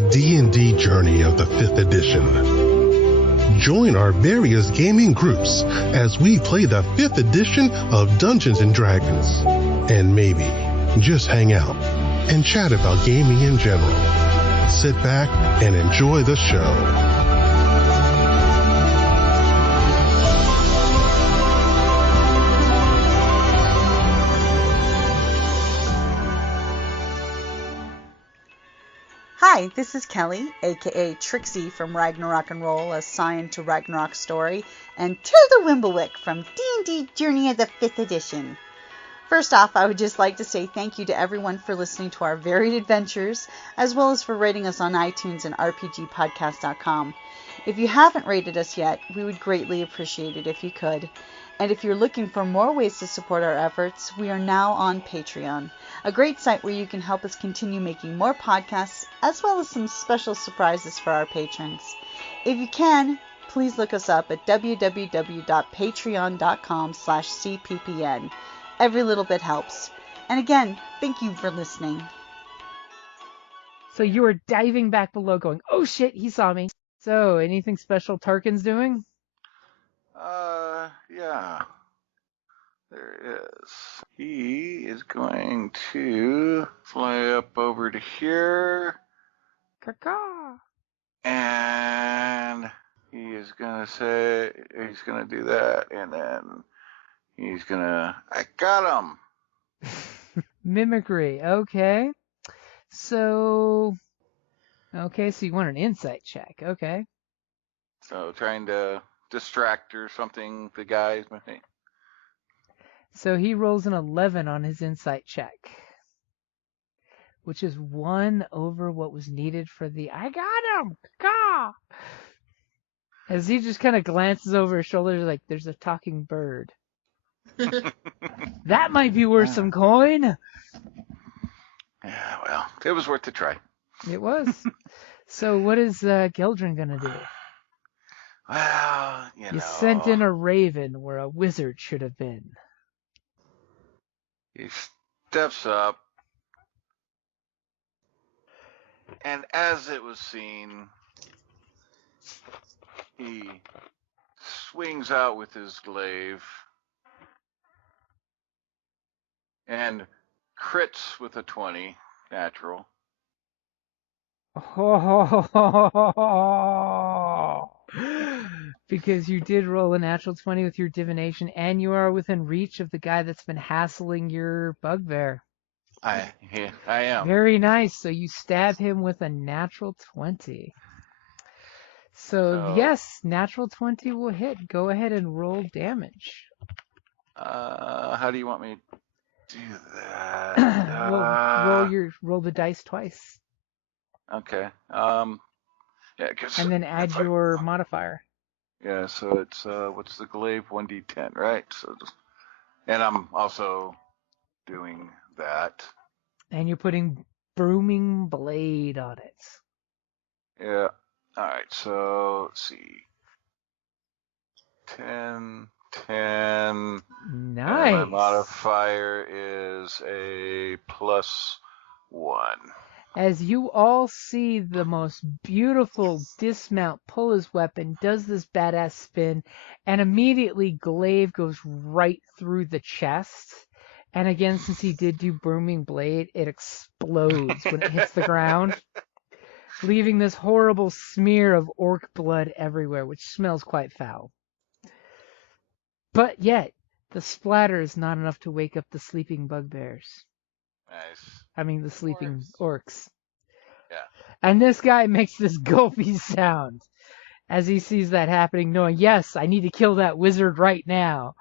the D&D journey of the 5th edition. Join our various gaming groups as we play the 5th edition of Dungeons & Dragons. And maybe just hang out and chat about gaming in general. Sit back and enjoy the show. Hi, this is Kelly, aka Trixie from Ragnarok and Roll, assigned to Ragnarok Story, and Tilda Wimblewick from D&D Journey of the 5th Edition. First off, I would just like to say thank you to everyone for listening to our varied adventures, as well as for rating us on iTunes and RPGpodcast.com. If you haven't rated us yet, we would greatly appreciate it if you could. And if you're looking for more ways to support our efforts, we are now on Patreon, a great site where you can help us continue making more podcasts, as well as some special surprises for our patrons. If you can, please look us up at www.patreon.com/cppn. Every little bit helps. And again, thank you for listening. So you were diving back below going, oh shit, he saw me. So, anything special Tarkin's doing? Yeah. There is. He is going to fly up over to here. Caw. And he is going to say, he's going to do that, and then he's going to, I got him! Mimicry, okay. So you want an insight check, okay. So trying to distract or something, the guys, I think. So he rolls an 11 on his insight check, which is 1 over what was needed for the I got him! Caw! As he just kind of glances over his shoulder like, there's a talking bird. That might be worth some coin. Yeah, well, it was worth a try. It was. So what is Geldran going to do? Well, you sent in a raven where a wizard should have been. He steps up, and as it was seen, he swings out with his glaive and crits with a 20 natural. Because you did roll a natural 20 with your divination, and you are within reach of the guy that's been hassling your bugbear. I am. Very nice. So you stab him with a natural 20. So yes, natural 20 will hit. Go ahead and roll damage. How do you want me to do that? Roll the dice twice. Okay. Yeah, and then add your modifier. Yeah, so it's what's the glaive? 1d10, right? So and I'm also doing that. And you're putting brooming blade on it. Yeah. All right. So let's see. 10. Nice. And my modifier is a +1. As you all see the most beautiful dismount pull his weapon, does this badass spin, and immediately glaive goes right through the chest. And again, since he did do brooming blade, it explodes when it hits the ground, leaving this horrible smear of orc blood everywhere, which smells quite foul. But yet, the splatter is not enough to wake up the sleeping bugbears. Nice. I mean, the sleeping orcs. Yeah. And this guy makes this gulpy sound as he sees that happening, knowing, yes, I need to kill that wizard right now.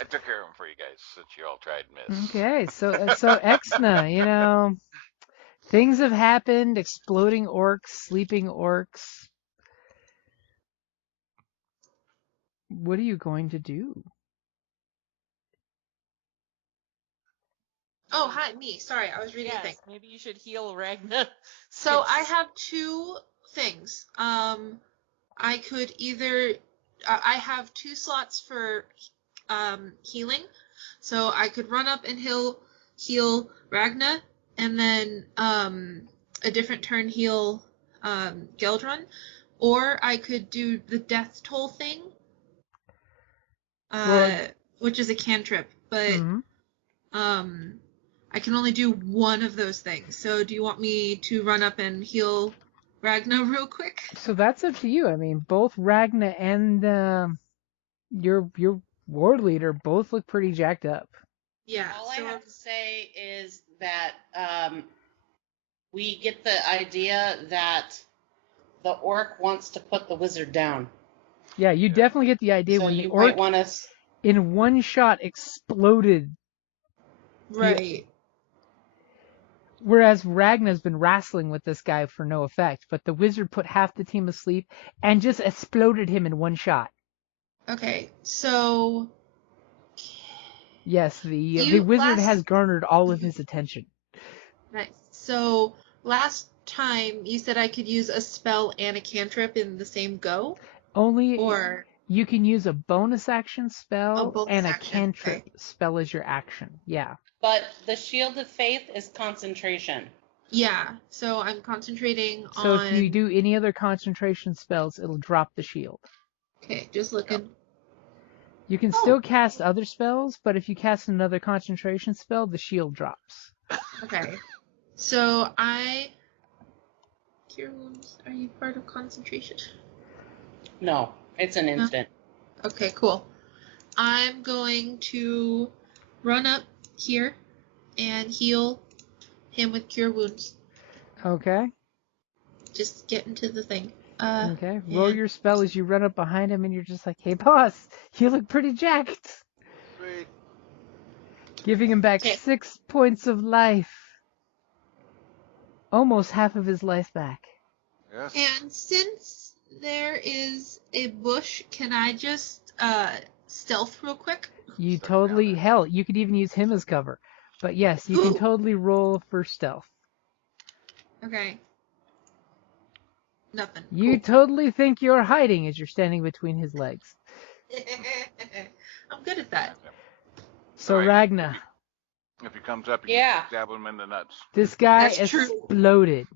I took care of him for you guys since you all tried and missed. Okay, so Exna, things have happened, exploding orcs, sleeping orcs. What are you going to do? Oh, hi, me. Sorry, I was reading a thing. Maybe you should heal Ragna. So I have 2 things. I could either... I have 2 slots for healing. So I could run up and heal Ragna, and then a different turn heal Geldran, or I could do the death toll thing, which is a cantrip, but I can only do one of those things. So do you want me to run up and heal Ragna real quick? So that's up to you. I mean, both Ragna and your ward leader both look pretty jacked up. Yeah. All I have to say is that we get the idea that the orc wants to put the wizard down. Yeah, you definitely get the idea So when the you orc might want to... in one shot exploded. Right. Whereas Ragna's been wrestling with this guy for no effect, but the wizard put half the team asleep and just exploded him in one shot. Okay, so... Yes, the wizard has garnered all of his attention. Nice. So, last time you said I could use a spell and a cantrip in the same go? Only... Or... You can use a bonus action spell and a action. cantrip spell as your action. Yeah. But the Shield of Faith is concentration. Yeah, so I'm concentrating on... So if you do any other concentration spells, it'll drop the shield. Okay, just looking. You can still cast other spells, but if you cast another concentration spell, the shield drops. Okay. So Cure Wounds, are you part of concentration? No, it's an instant. Okay, cool. I'm going to run up here and heal him with Cure Wounds. Okay. Just get into the thing. Okay. Roll your spell as you run up behind him, and you're just like, "Hey, boss, you look pretty jacked." Sweet. Giving him back 6 points of life. Almost half of his life back. Yes. And since there is a bush, can I just stealth real quick? You totally... Hell, you could even use him as cover. But yes, you can totally roll for stealth. Okay. Nothing. You totally think you're hiding as you're standing between his legs. I'm good at that. So, Right. Ragna, If he comes up, you Yeah. can stab him in the nuts. this guy That's true. exploded.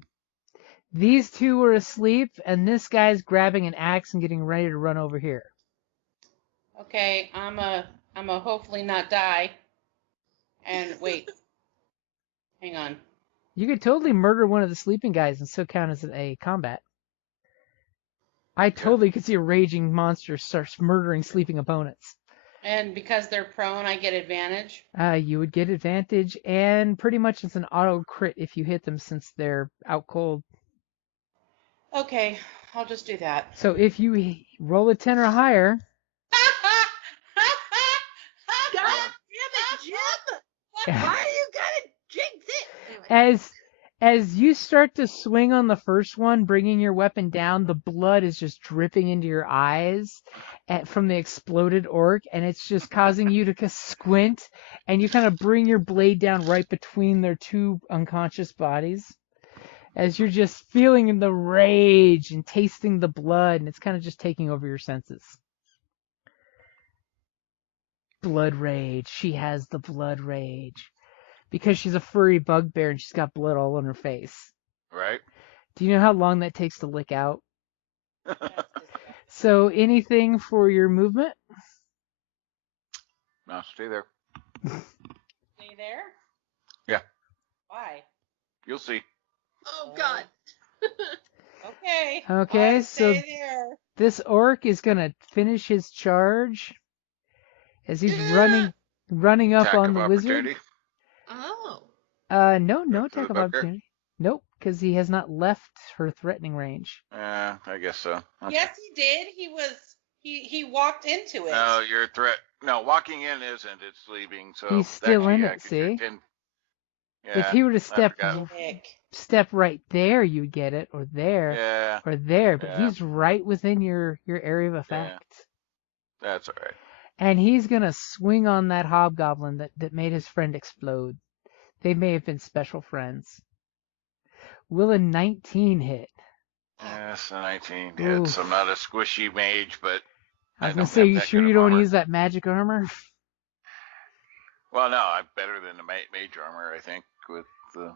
These two were asleep, and this guy's grabbing an axe and getting ready to run over here. Okay, I'm a hopefully not die. And wait. Hang on. You could totally murder one of the sleeping guys and still count as a combat. I totally could see a raging monster starts murdering sleeping opponents. And because they're prone, I get advantage? You would get advantage, and pretty much it's an auto crit if you hit them since they're out cold. Okay, I'll just do that. So if you roll a 10 or higher... God damn it, Jim! Why you gotta jinx it? Anyway. As you start to swing on the first one, bringing your weapon down, the blood is just dripping into your eyes from the exploded orc, and it's just causing you to squint, and you kind of bring your blade down right between their two unconscious bodies, as you're just feeling the rage and tasting the blood, and it's kind of just taking over your senses. Blood rage. She has the blood rage. Because she's a furry bugbear and she's got blood all on her face. Right. Do you know how long that takes to lick out? So anything for your movement? No, stay there. Stay there? Yeah. Why? You'll see. Oh, God. Okay. Okay, I'll so stay there. this orc is going to finish his charge as he's running up Attack on of the wizard. opportunity. Oh. No For attack the of bugbear? opportunity. Nope, because he has not left her threatening range. I guess so. Okay. Yes, he did. He walked into it. No, your threat. No, walking in isn't. It's leaving. So He's still actually, in yeah, it, 'cause you're see? 10 If he were to I step forgot. step right there, you'd get it, or there, Yeah, or there, but Yeah. he's right within your area of effect. that's all right. And he's gonna swing on that hobgoblin that made his friend explode. They may have been special friends. Will a 19 hit? Yes, a 19 Oof. hits. I'm not a squishy mage, but I was don't gonna say, have you that sure kind you of don't armor. use that magic armor? Well, no, I'm better than the mage armor, I think, with the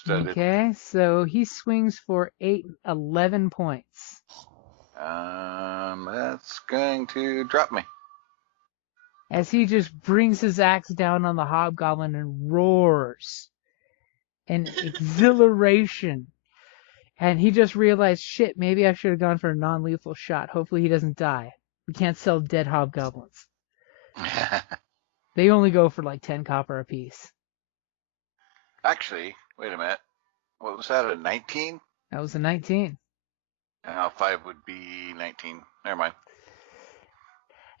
Studded. Okay, so he swings for 11 points. That's going to drop me. As he just brings his axe down on the hobgoblin and roars in exhilaration. And he just realized, shit, maybe I should have gone for a non-lethal shot. Hopefully he doesn't die. We can't sell dead hobgoblins. They only go for like 10 copper apiece. Actually, wait a minute. What was that, a 19? That was a 19. Now 5 would be 19. Never mind.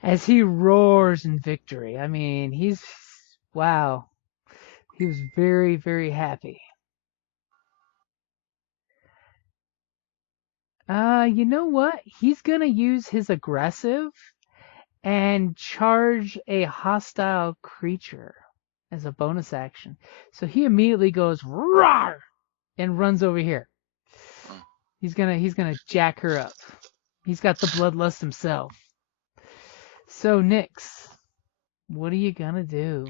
As he roars in victory. I mean, wow. He was very, very happy. You know what? He's gonna use his aggressive and charge a hostile creature as a bonus action. So he immediately goes roar and runs over here. He's gonna jack her up. He's got the bloodlust himself. So Nyx, what are you gonna do?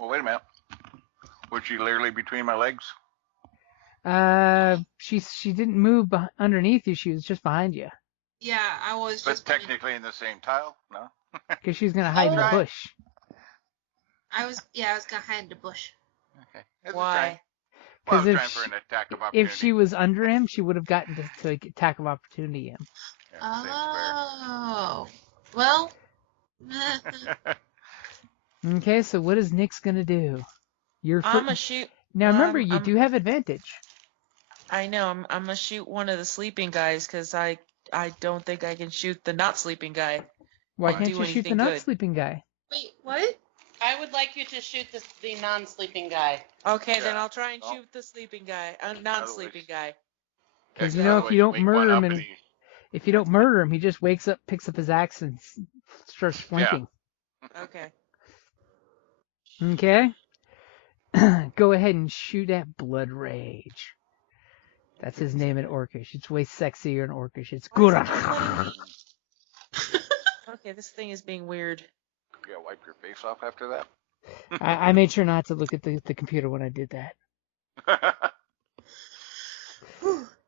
Well, wait a minute. Was she literally between my legs? She didn't move underneath you. She was just behind you. Yeah, I was But just. technically in the same tile? No? Because she's gonna hide in the Right. bush. I was gonna hide in the bush. Okay. It's Why? Well, I was Because trying for an attack of opportunity. if she was under him, she would have gotten to attack of opportunity him. Yeah, same Oh. Well. square. Okay, so what is Nyx gonna do? I'm gonna shoot. Now remember, you I'm- do have advantage. I know. I'm gonna shoot one of the sleeping guys because I don't think I can shoot the not sleeping guy. Why Or can't do you shoot the anything not good. sleeping guy? Wait, what? I would like you to shoot the non-sleeping guy. Okay, then Yeah. I'll try and Oh. shoot the sleeping guy, non-sleeping guy. Because Yeah, you know, if otherwise you don't wake one murder up him, and he- if you don't murder him, he just wakes up, picks up his axe, and starts flanking. Okay. Okay. Go ahead and shoot at Blood Rage. That's his name in Orcish. It's way sexier in Orcish. It's Why is good. it just letting me- Okay, this thing is being weird. You gotta wipe your face off after that. I made sure not to look at the computer when I did that.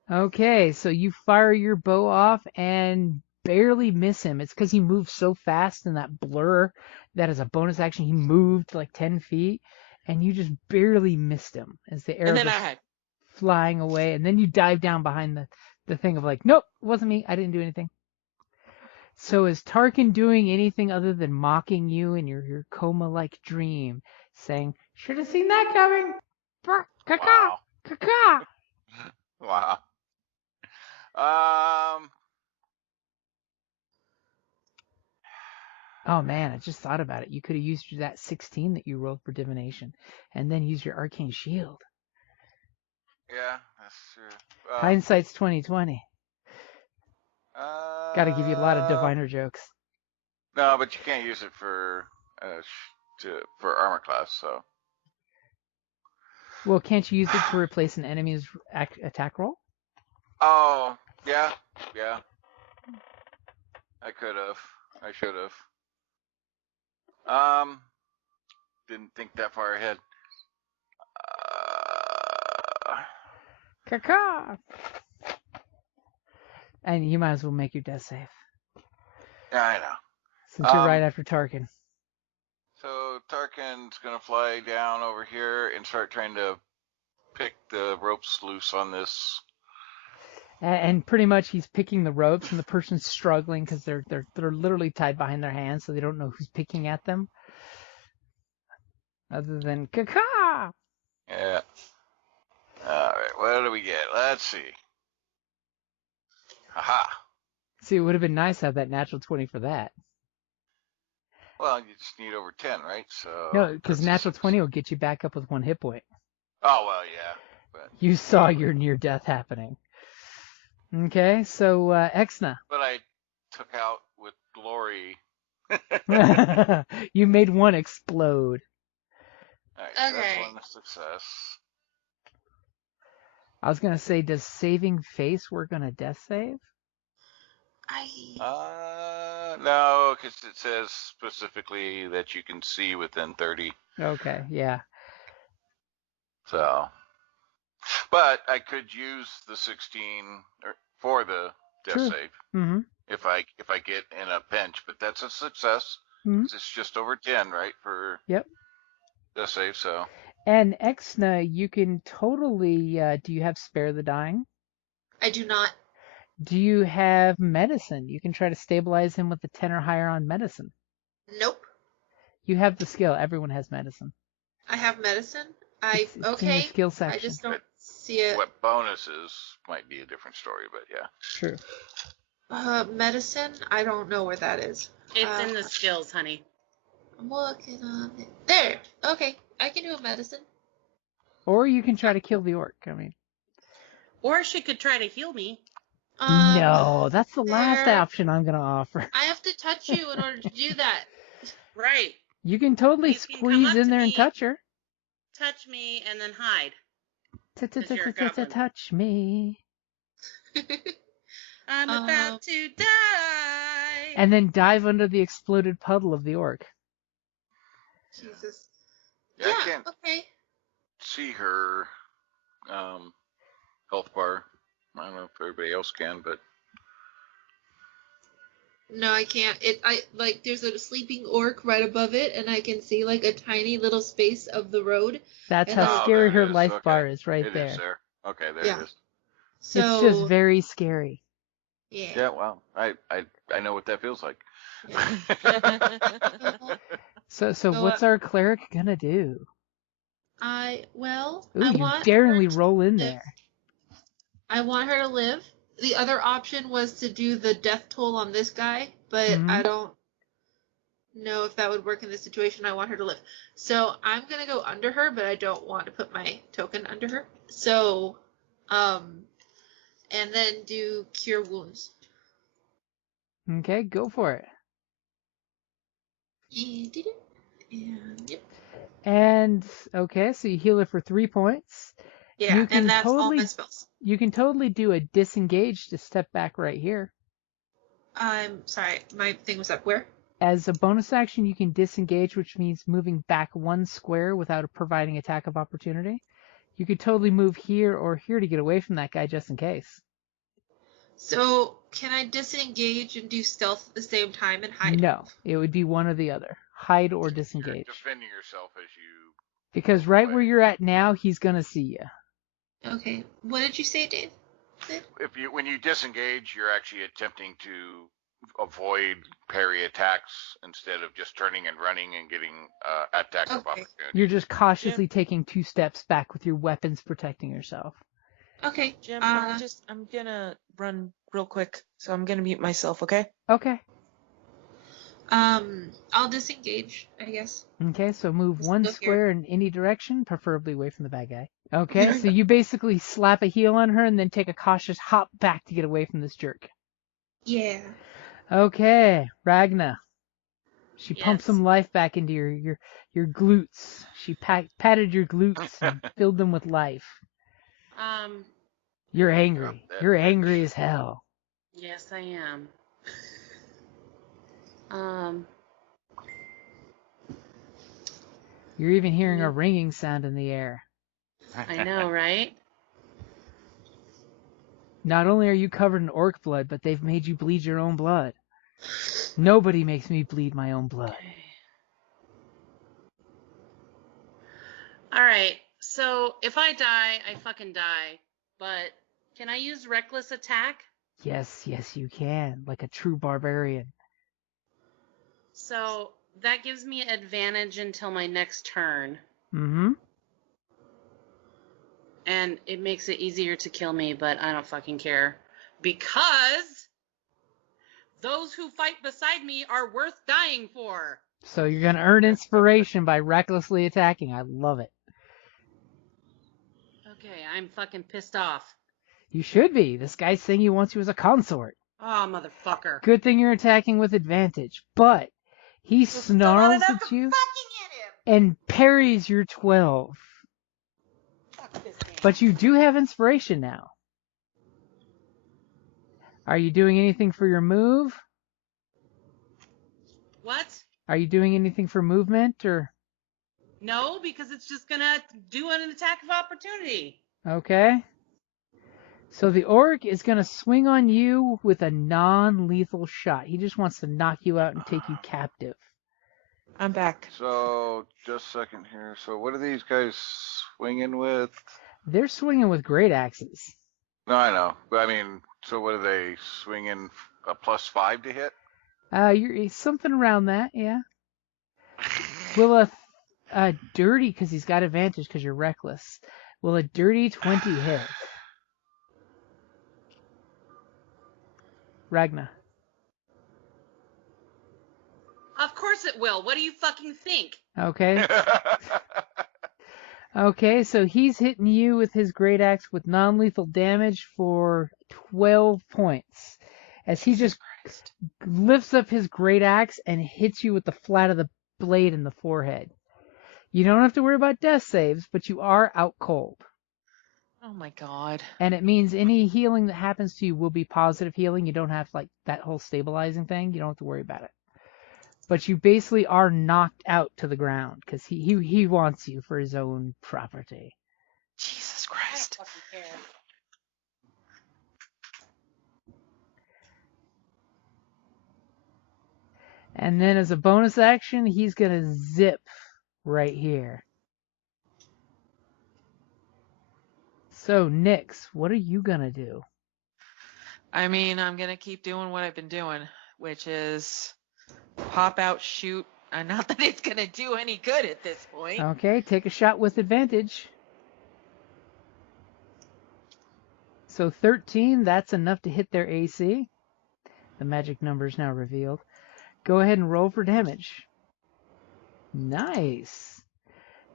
Okay, so you fire your bow off and barely miss him. It's because he moved so fast in that blur that as a bonus action he moved like 10 feet, and you just barely missed him as the arrow And then goes I flying away, and then you dive down behind the thing of like, nope, it wasn't me. I didn't do anything. So is Tarkin doing anything other than mocking you in your coma-like dream, saying, should have seen that coming? Caca! Wow. Caca! Wow. Oh man, I just thought about it. You could have used that 16 that you rolled for divination, and then use your arcane shield. Yeah, that's true. Hindsight's 20/20. Got to give you a lot of diviner jokes. No, but you can't use it for armor class. So Well, can't you use it to replace an enemy's attack roll? Oh, yeah. I could have. I should have. Didn't think that far ahead. Caca! And you might as well make your death save, Yeah, I know. since you're right after Tarkin. So Tarkin's gonna fly down over here and start trying to pick the ropes loose on this. And pretty much he's picking the ropes, and the person's struggling because they're literally tied behind their hands, so they don't know who's picking at them. Other than caca. Yeah. All right. What do we get? Let's see. Aha. See, it would have been nice to have that natural 20 for that. Well, you just need over 10, right? So. No, because that's natural a 20 will get you back up with 1 hit point. Oh well, yeah. But You saw your near death happening. Okay, so Exna. I took out with glory. You made 1 explode. All right, so Okay. that's 1 success. I was gonna say, does saving face work on a death save? No, because it says specifically that you can see within 30. Okay, yeah. So, but I could use the 16 for the death True. save Mm-hmm. if I get in a pinch. But that's a success. Mm-hmm. It's just over 10, right, for Yep. death save. So. And Exna, you can totally. Do you have spare the dying? I do not. Do you have medicine? You can try to stabilize him with a 10 or higher on medicine. Nope. You have the skill. Everyone has medicine. I have medicine. It's in your skill section. I just don't see it. What bonuses might be a different story, but yeah. True. Medicine. I don't know where that is. It's in the skills, honey. I'm looking on it. There. Okay. I can do a medicine. Or you can try to kill the orc. I mean. Or she could try to heal me. No, that's the last there. option I'm gonna offer. I have to touch you in order to do that. Right. You can totally You can come squeeze up in to there and me. touch her. Touch me and then hide. you're a goblin. Touch me. I'm about to die. And then dive under the exploded puddle of the orc. Jesus. Yeah, I can't okay. see her health bar. I don't know if everybody else can, but No, I can't. There's a sleeping orc right above it, and I can see like a tiny little space of the road. That's And how Oh, scary there her it is. life Okay. bar is right it there. is there. Okay, there Yeah. it is. So It's just very scary. yeah. Yeah, well, I know what that feels like. So So, what's our cleric gonna do? Ooh, I you want daringly her to roll in live. there. I want her to live. The other option was to do the death toll on this guy, but Mhm. I don't know if that would work in this situation. I want her to live. So I'm going to go under her, but I don't want to put my token under her. So, and then do cure wounds. Okay, go for it. And did it. And yep. And okay, so you heal her for 3 points. Yeah, You can and that's all totally my spells. You can totally do a disengage to step back right here. I'm sorry, my thing was up where? As a bonus action, you can disengage, which means moving back 1 square without providing attack of opportunity. You could totally move here or here to get away from that guy just in case. So, can I disengage and do stealth at the same time and hide? No, it would be one or the other. Hide or You're disengage. defending yourself as you. Because right where you're at now, he's going to see you. Okay. What did you say, Dave? When you disengage, you're actually attempting to avoid parry attacks instead of just turning and running and getting attack of Okay. opportunity. You're just cautiously taking 2 steps back with your weapons protecting yourself. Okay. Jim, I'm gonna run real quick, so I'm gonna mute myself, okay? Okay. I'll disengage, I guess. Okay, so move Just 1 go square in any direction, preferably away from the bad guy. Okay, so you basically slap a heel on her and then take a cautious hop back to get away from this jerk. Yeah. Okay, Ragna. She pumped Yes. some life back into your glutes. She patted your glutes and filled them with life. Yes, You're angry. You're angry as hell. I am. You're even hearing a ringing sound in the air. I know, right? Not only are you covered in orc blood, but they've made you bleed your own blood. Nobody makes me bleed my own blood. Alright, so if I die, I fucking die. But can I use reckless attack? Yes, you can, like a true barbarian. So that gives me advantage until my next turn. Mm-hmm. And it makes it easier to kill me, but I don't fucking care. Because those who fight beside me are worth dying for. So you're gonna earn inspiration by recklessly attacking. I love it. Okay, I'm fucking pissed off. You should be. This guy's saying he wants you as a consort. Oh, motherfucker. Good thing you're attacking with advantage. But he snarls at you and parries your 12. Fuck this game. But you do have inspiration now. Are you doing anything for your move? What? Are you doing anything for movement or? No, because it's just gonna do an attack of opportunity. Okay. So the orc is going to swing on you with a non-lethal shot. He just wants to knock you out and take you captive. I'm back. So, just a second here. So, what are these guys swinging with? They're swinging with great axes. No, I know. But I mean, so what are they swinging? A +5 to hit? You're something around that, yeah. Will a dirty, because he's got advantage because you're reckless. Will a dirty 20 hit? Ragna. Of course it will. What do you fucking think? Okay. Okay, so he's hitting you with his great axe with non-lethal damage for 12 points. As he just lifts up his great axe and hits you with the flat of the blade in the forehead. You don't have to worry about death saves, but you are out cold. Oh my god. And it means any healing that happens to you will be positive healing. You don't have like that whole stabilizing thing. You don't have to worry about it. But you basically are knocked out to the ground because he wants you for his own property. Jesus Christ. I don't fucking care. And then as a bonus action, he's going to zip right here. So, Nyx, what are you going to do? I mean, I'm gonna keep doing what I've been doing, which is pop out, shoot. Not that it's gonna do any good at this point. Okay, take a shot with advantage. So 13, that's enough to hit their AC. The magic number is now revealed. Go ahead and roll for damage. Nice.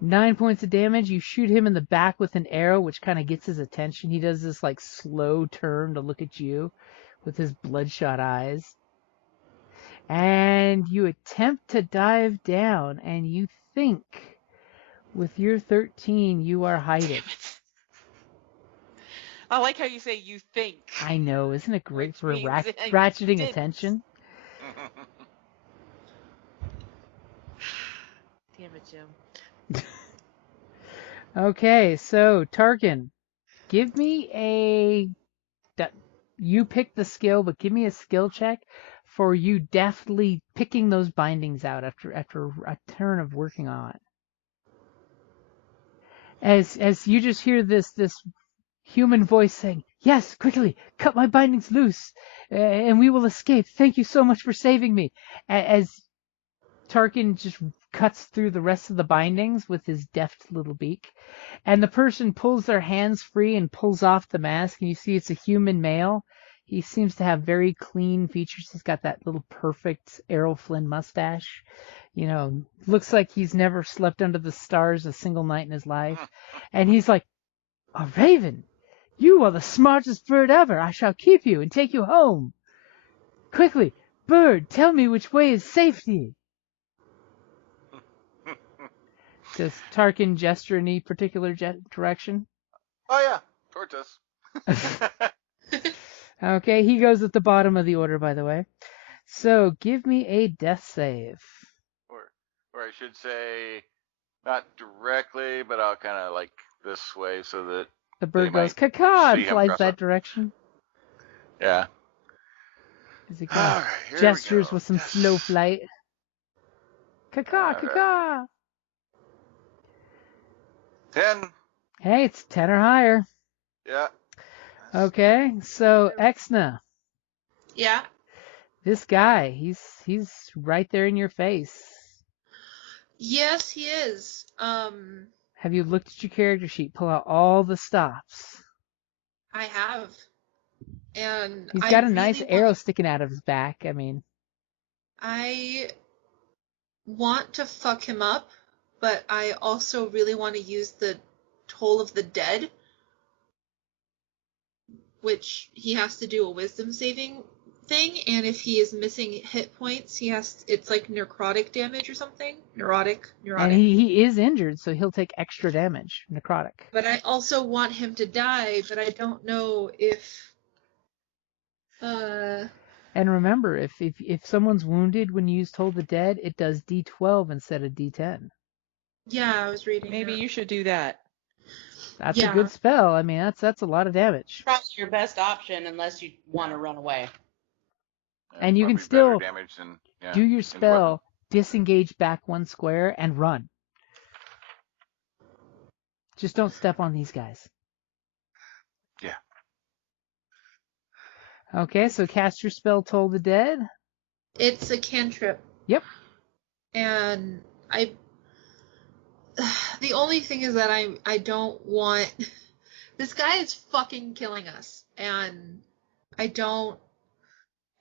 9 points of damage. You shoot him in the back with an arrow, which kind of gets his attention. He does this like slow turn to look at you with his bloodshot eyes. And you attempt to dive down, and you think with your 13 you are hiding. I like how you say you think. I know, isn't it great Which for means that you ratcheting didn't. attention? Damn it, Jim. Okay, so Tarkin, give me a. You pick the skill, but give me a skill check for you deftly picking those bindings out after a turn of working on it. As you just hear this human voice saying, "Yes, quickly, cut my bindings loose, and we will escape. Thank you so much for saving me." As Tarkin just cuts through the rest of the bindings with his deft little beak, and the person pulls their hands free and pulls off the mask, and you see it's a human male. He seems to have very clean features. He's got that little perfect Errol Flynn mustache. You know, looks like he's never slept under the stars a single night in his life. And he's like, "A raven! You are the smartest bird ever. I shall keep you and take you home. Quickly, bird, tell me which way is safety." Does Tarkin gesture in any particular direction? Oh, yeah. Towards us. Okay, he goes at the bottom of the order, by the way. So, give me a death save. Or I should say, not directly, but I'll kind of like this way so that The bird they goes, might caca, see and him flies cross that up. direction. Yeah. As he All right, here we gestures go. with some Yes. slow flight. Caca, All right. caca. 10. Hey, it's 10 or higher. Yeah. Okay, so Exna, Yeah. this guy, he's right there in your face. Yes, he is. Have you looked at your character sheet? Pull out all the stops. I have. And He's I got a really nice want- arrow sticking out of his back. I mean, I want to fuck him up, but I also really want to use the Toll of the Dead, which he has to do a wisdom saving thing, and if he is missing hit points, it's like necrotic damage or something. Neurotic. and he is injured, so he'll take extra damage, necrotic. But I also want him to die, but I don't know if And remember, if someone's wounded when you use Toll the Dead, it does D12 instead of D10. Yeah, I was reading Maybe that. you should do that. That's Yeah. a good spell. I mean, that's a lot of damage. Probably your best option unless you want to run away. And you can Probably still better damage than, yeah, do your and spell, disengage back 1 square, and run. Just don't step on these guys. Yeah. Okay, so cast your spell, Toll the Dead. It's a cantrip. Yep. And the only thing is that I don't want, this guy is fucking killing us, and I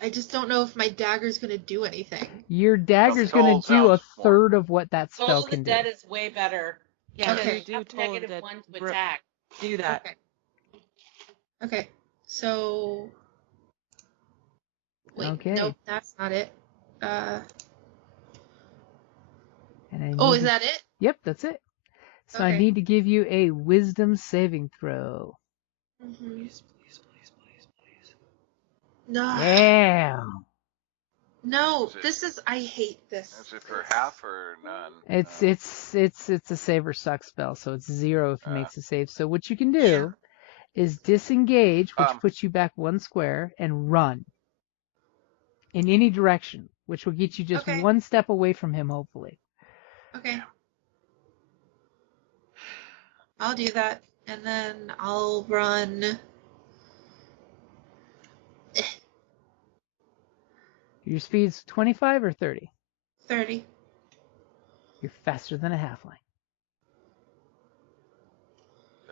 just don't know if my dagger's gonna do anything. Your dagger's Toll going to do a sounds more- third of what that spell Soul of the can do. Dead is way better. Yeah, Okay. you do Have Toll of the negative Dead. 1 to attack. Do that. Okay. Okay. So. Wait. Okay. Nope, that's not it. And I Oh, need is to- that it? Yep, that's it. So I Okay. need to give you a wisdom saving throw. Mm-hmm. Please. No. Yeah. No, Is it- this is. I hate this. Is it for half or none? It's a save or suck spell, so it's 0 if it Uh. makes a save. So what you can do is disengage, which Um. puts you back 1 square, and run in any direction, which will get you just Okay. 1 step away from him, hopefully. Okay. I'll do that, and then I'll run. Your speed's 25 or 30. 30. You're faster than a halfling.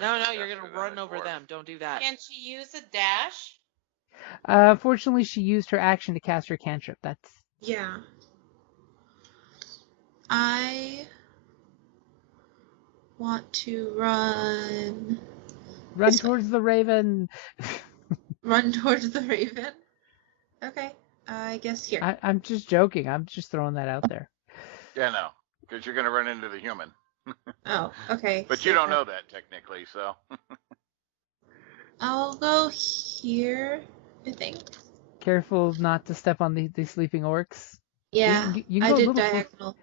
No, That's you're faster gonna than run a over dwarf. them. Don't do that. Can she use a dash? Fortunately, she used her action to cast her cantrip. That's Yeah. I want to run This way. towards the raven. Run towards the raven. Okay. I guess here. I'm just joking. I'm just throwing that out there. Yeah, no, because you're going to run into the human. Oh, okay. But you don't know that technically, so. I'll go here, I think. Careful not to step on the sleeping orcs. Yeah, You can I go a did little diagonal.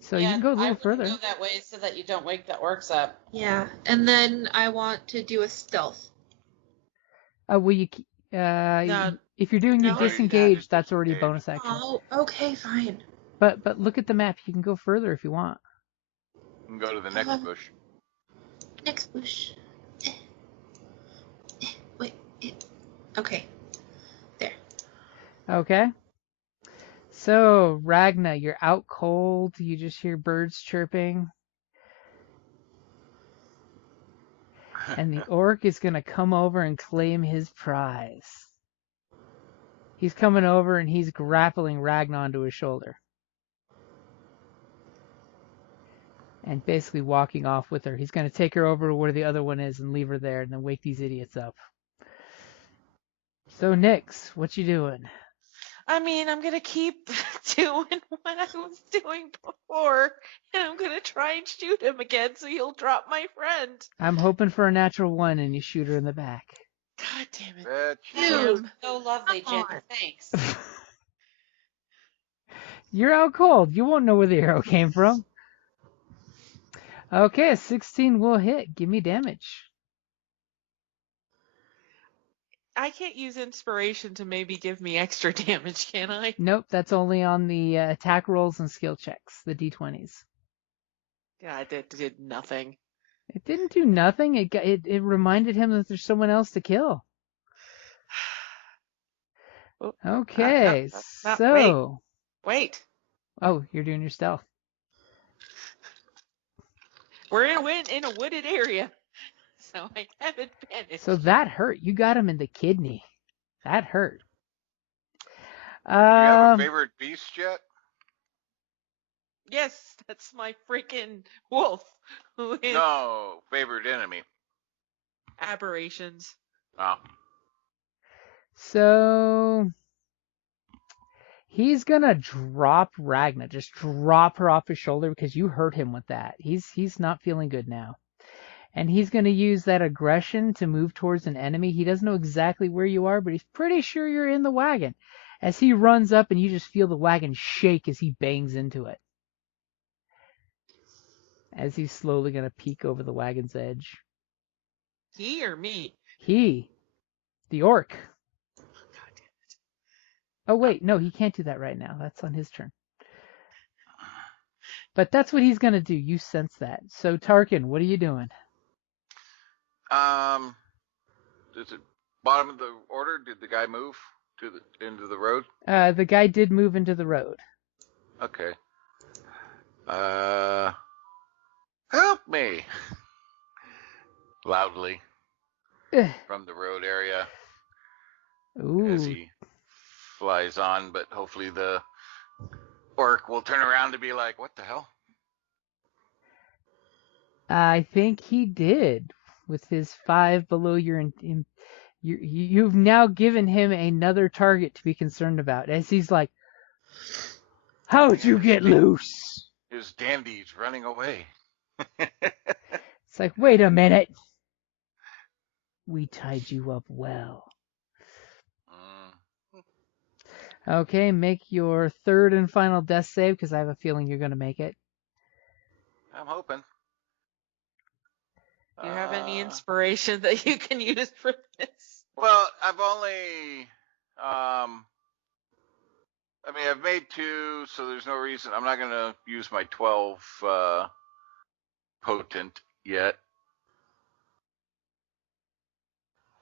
So you can go a I little would further. go that way so that you don't wake the orcs up. Yeah, and then I want to do a stealth. Well, No. if you're doing your No. disengage, that's already a Disengage. bonus action. Oh, okay, fine. But look at the map. You can go further if you want. You can go to the next bush. Next bush. Wait. Okay. There. Okay. So, Ragna, you're out cold. You just hear birds chirping. And the orc is going to come over and claim his prize. He's coming over and he's grappling Ragna onto his shoulder. And basically walking off with her. He's going to take her over to where the other one is and leave her there and then wake these idiots up. So, Nyx, what you doing? I mean, I'm gonna keep doing what I was doing before, and I'm gonna try and shoot him again so he'll drop my friend. I'm hoping for a natural 1 and you shoot her in the back. God damn it. Bet you Dude. So lovely, Come Jen. on. Thanks. You're out cold. You won't know where the arrow came from. Okay, a 16 will hit. Give me damage. I can't use inspiration to maybe give me extra damage, can I? Nope, that's only on the attack rolls and skill checks, the d20s. God, that did nothing. It didn't do nothing. It reminded him that there's someone else to kill. Oh, Okay, no, so... Wait. Oh, you're doing your stealth. We're in a wooded area, so I have advantage. So that hurt. You got him in the kidney. That hurt. Do you have a favorite beast yet? Yes, that's my freaking wolf, who is No, favorite enemy. aberrations. Oh. So he's gonna drop Ragna, just drop her off his shoulder because you hurt him with that. He's not feeling good now. And he's gonna use that aggression to move towards an enemy. He doesn't know exactly where you are, but he's pretty sure you're in the wagon. as he runs up and you just feel the wagon shake as he bangs into it. As he's slowly going to peek over the wagon's edge. He or me? He. The orc. God damn it. Oh, wait. No, he can't do that right now. That's on his turn. But that's what he's going to do. You sense that. So, Tarkin, what are you doing? Is it bottom of the order? Did the guy move to the into the road? The guy did move into the road. Okay. Help me! Loudly from the road area Ooh. as he flies on, but hopefully the orc will turn around to be like, "What the hell?" I think he did with his 5 below your. You've now given him another target to be concerned about. As he's like, "How'd you get loose?" His dandy's running away. It's like, wait a minute. We tied you up well. Okay, make your third and final death save, because I have a feeling you're going to make it. I'm hoping. Do you have any inspiration that you can use for this? Well, I've only, I've made 2, so there's no reason. I'm not going to use my 12 potent yet.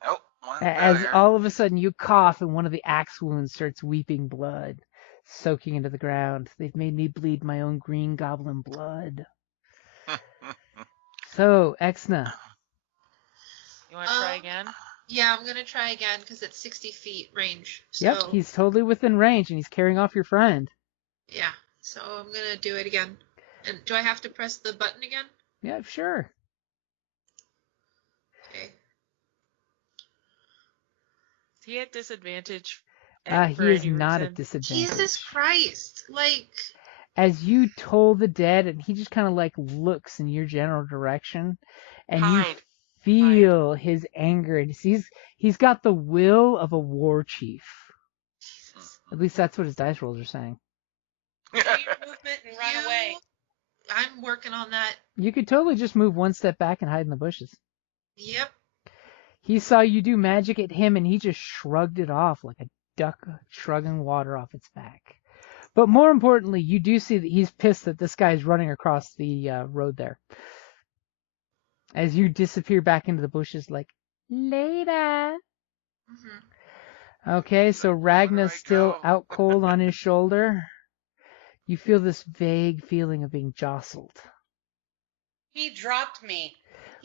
Oh, one As failure. all of a sudden you cough and one of the axe wounds starts weeping blood, soaking into the ground. They've made me bleed my own green goblin blood. So, Exna. You want to try again? Yeah, I'm going to try again because it's 60 feet range. So, Yep, he's totally within range and he's carrying off your friend. Yeah, so I'm going to do it again. And do I have to press the button again? Yeah, sure. Okay. Is he at disadvantage? He is not at disadvantage. Jesus Christ. Like... As you toll the dead, and he just kind of like looks in your general direction, and you feel his anger, and he's got the will of a war chief. Jesus. At least that's what his dice rolls are saying. Do your movement and run away. I'm working on that. You could totally just move one step back and hide in the bushes. Yep. He saw you do magic at him, and he just shrugged it off like a duck shrugging water off its back. But more importantly, you do see that he's pissed that this guy's running across the road there. As you disappear back into the bushes like, later. Mm-hmm. Okay, so Ragna's still out cold on his shoulder. You feel this vague feeling of being jostled. He dropped me.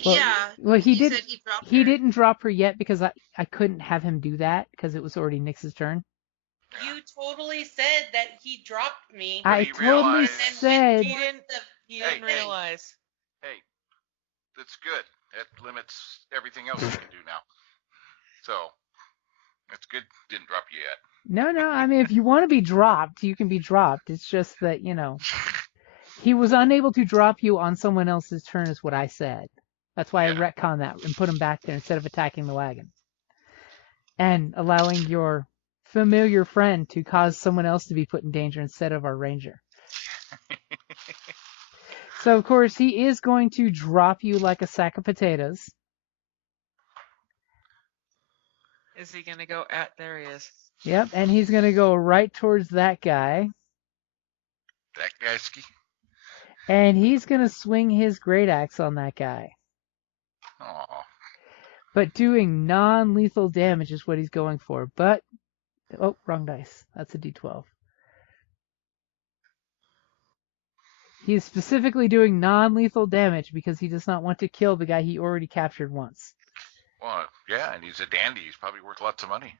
Well, Yeah. Well, he said he dropped he her. didn't drop her yet because I couldn't have him do that because it was already Nyx's turn. You totally said that he dropped me. I he totally realized- said. He didn't realize. Hey, that's good. That limits everything else you can do now. So, that's good. Didn't drop you yet. No. I mean, if you want to be dropped, you can be dropped. It's just that, he was unable to drop you on someone else's turn is what I said. That's why I retconned that and put him back there instead of attacking the wagon. And allowing your familiar friend to cause someone else to be put in danger instead of our ranger. So, of course, he is going to drop you like a sack of potatoes. Is he going to go at? There he is. Yep, and he's going to go right towards that guy. That guy ski. And he's going to swing his great axe on that guy. Aw. But doing non-lethal damage is what he's going for. But, oh, wrong dice. That's a d12. He is specifically doing non-lethal damage because he does not want to kill the guy he already captured once. Well, yeah, and he's a dandy. He's probably worth lots of money.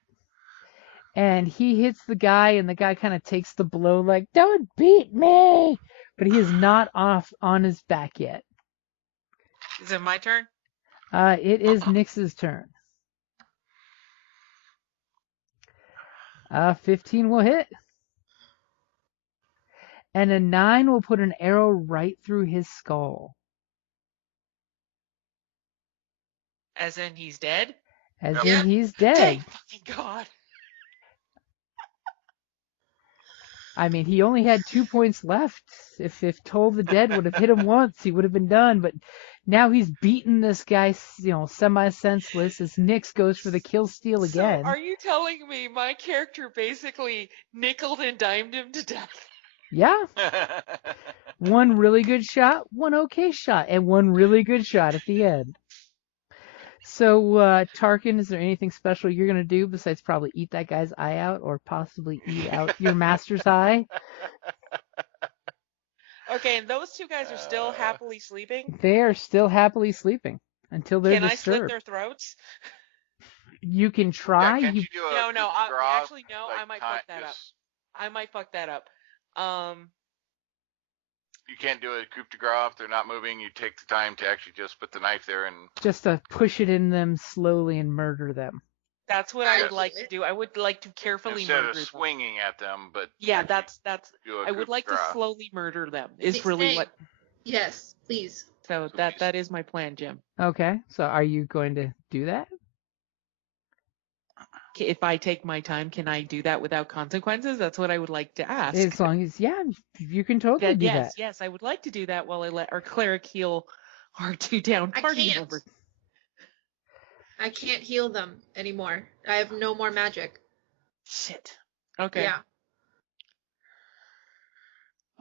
And he hits the guy, and the guy kind of takes the blow like, don't beat me! But he is not off on his back yet. Is it my turn? It is Nyx's turn. 15 will hit. And a 9 will put an arrow right through his skull. As in he's dead? As in he's dead. Thank God. I mean, he only had 2 points left. If Toll the Dead would have hit him once, he would have been done. But now he's beaten this guy, semi-senseless as Nyx goes for the kill steal again. So are you telling me my character basically nickeled and dimed him to death? Yeah. One really good shot, one okay shot, and one really good shot at the end. So, Tarkin, is there anything special you're going to do besides probably eat that guy's eye out or possibly eat out your master's eye? Okay, and those two guys are still happily sleeping? They are still happily sleeping until they're Can disturbed. I slit their throats? You can try. Yeah, can't you do a No, coup de grace, actually, no, like, I might fuck that up. I might fuck that up. You can't do a coup de grace if they're not moving. You take the time to actually just put the knife there and... Just to push it in them slowly and murder them. That's what I would like to do. I would like to carefully Instead murder of them. swinging at them, but... Yeah, that's do a I would coup like de to grace. slowly murder them. Is really Same. what. Yes, please. So that is my plan, Jim. Okay, so are you going to do that? If I take my time, can I do that without consequences? That's what I would like to ask. As long as, yeah, you can totally do that. Yes, I would like to do that while I let our cleric heal our two down party members. I can't heal them anymore. I have no more magic. Shit. Okay. Yeah.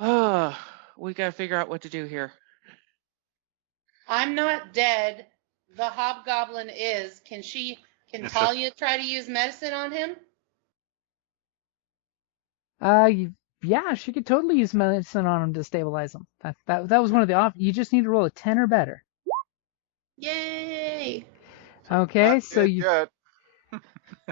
Oh, we gotta figure out what to do here. I'm not dead. The hobgoblin is. Can Talia try to use medicine on him? Yeah, she could totally use medicine on him to stabilize him. That was one of the you just need to roll a 10 or better. Yay! Okay, so you're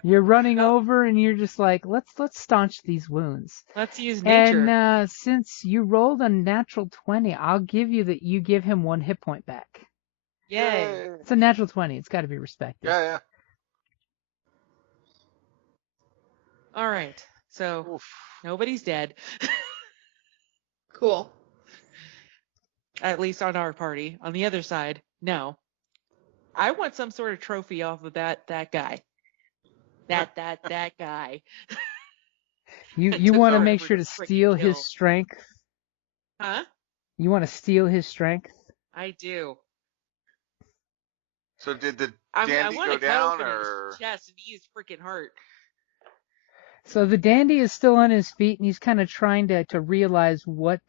running over and you're just like, let's staunch these wounds. Let's use nature. And since you rolled a natural 20, I'll give you that you give him 1 hit point back. Yay! It's a natural 20. It's got to be respected. Yeah. All right. So nobody's dead. Cool. At least on our party. On the other side, no. I want some sort of trophy off of that guy. That guy. You want to make sure to steal his strength? Huh? You want to steal his strength? I do. So did the I dandy want go to down, cut open or... his chest and eat his freaking heart. So the dandy is still on his feet and he's kind of trying to realize what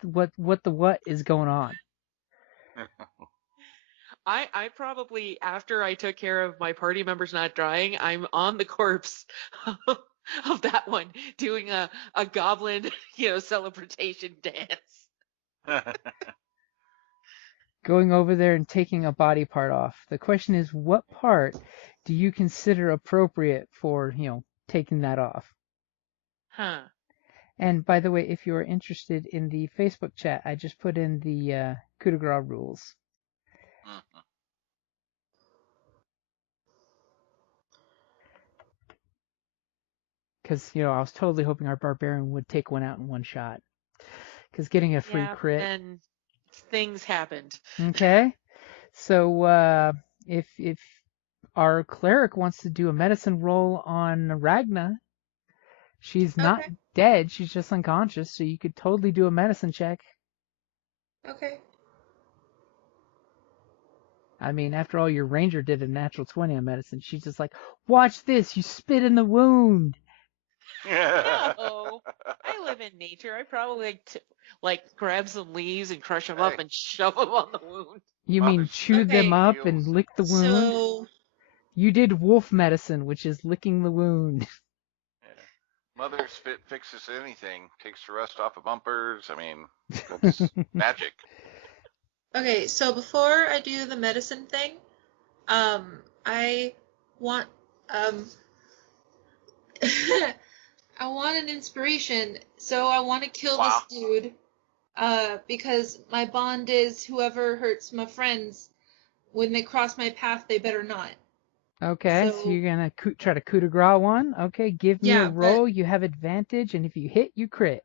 is going on. I probably, after I took care of my party members not dying, I'm on the corpse of that one doing a goblin, celebration dance. Going over there and taking a body part off. The question is, what part do you consider appropriate for, taking that off? Huh. And by the way, if you're interested in the Facebook chat, I just put in the coup de grace rules. Because, I was totally hoping our Barbarian would take one out in one shot. Because getting a free crit. And things happened. Okay. So, if our cleric wants to do a medicine roll on Ragna, she's not dead, she's just unconscious, so you could totally do a medicine check. Okay. I mean, after all, your ranger did a natural 20 on medicine. She's just like, watch this, you spit in the wound. No, I live in nature. I probably grab some leaves and crush them up and shove them on the wound. You mean chew them up and lick the wound? So... You did wolf medicine, which is licking the wound. Mother fixes anything. Takes the rust off of bumpers. I mean, that's magic. Okay, so before I do the medicine thing, I want I want an inspiration. So I want to kill this dude because my bond is whoever hurts my friends, when they cross my path, they better not. Okay, so you're going to try to coup de grace one. Okay, give me a roll. You have advantage, and if you hit, you crit.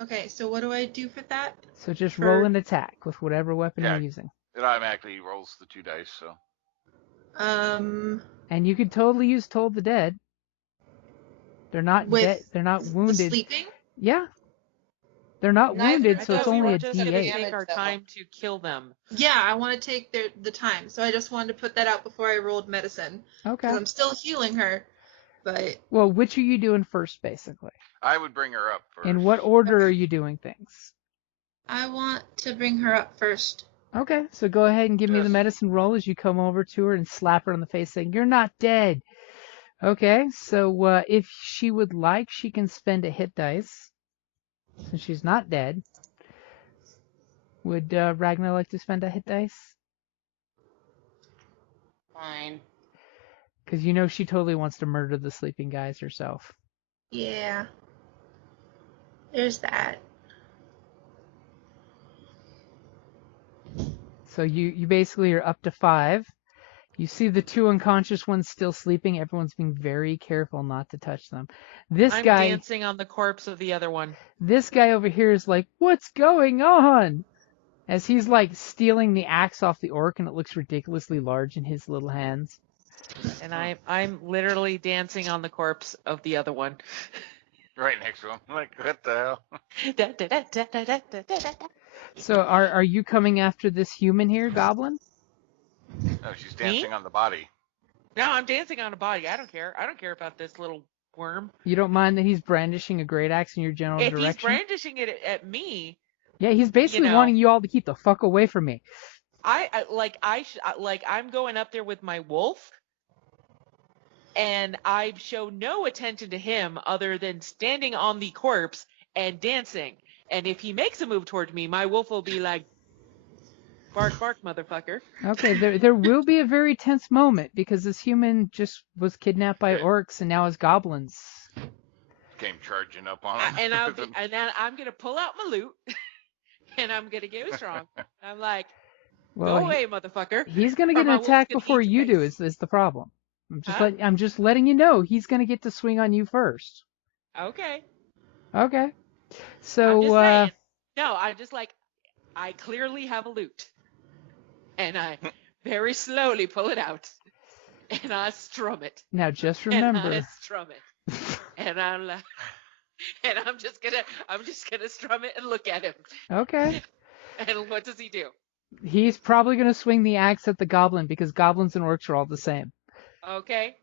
Okay, so what do I do for that? So just roll an attack with whatever weapon you're using. It automatically rolls the 2 dice, so. And you could totally use Toll the Dead. They're not dead. They're not wounded. Sleeping? Yeah. They're not wounded, I so it's thought we only were a just gonna D8. take our time to kill them. Yeah, I want to take the time, so I just wanted to put that out before I rolled medicine. Okay. Because I'm still healing her, but... Well, which are you doing first, basically? I would bring her up first. In what order are you doing things? I want to bring her up first. Okay, so go ahead and give me the medicine roll as you come over to her and slap her on the face saying, "You're not dead." Okay, so if she would like, she can spend a hit dice, since she's not dead. Would Ragna like to spend a hit dice? Fine. Because you know she totally wants to murder the sleeping guys herself. Yeah. There's that. So you basically are up to 5. You see the 2 unconscious ones still sleeping. Everyone's being very careful not to touch them. I'm dancing on the corpse of the other one. This guy over here is like, "What's going on?" As he's like stealing the axe off the orc, and it looks ridiculously large in his little hands. And I'm literally dancing on the corpse of the other one. Right next to him. Like, what the hell? So are you coming after this human here, Goblin? No, she's dancing on the body. No, I'm dancing on a body. I don't care. I don't care about this little worm. You don't mind that he's brandishing a great axe in your general If direction? he's brandishing it at me. Yeah, he's basically wanting you all to keep the fuck away from me. I'm going up there with my wolf, and I show no attention to him other than standing on the corpse and dancing. And if he makes a move toward me, my wolf will be like, "Bark, bark, motherfucker." Okay, there will be a very tense moment because this human just was kidnapped by orcs and now is goblins. Came charging up on him. And then I'm gonna pull out my loot, and I'm gonna get strong. I'm like, "Go away, motherfucker." He's gonna get an attack before you do. Is the problem? I'm just letting you know he's gonna get to swing on you first. Okay. Okay. So I'm just saying. No, I'm just like, I clearly have a loot, and I very slowly pull it out, and I strum it. Now just remember. And I strum it, and I'm like, and I'm just gonna strum it and look at him. Okay. And what does he do? He's probably gonna swing the axe at the goblin because goblins and orcs are all the same. Okay.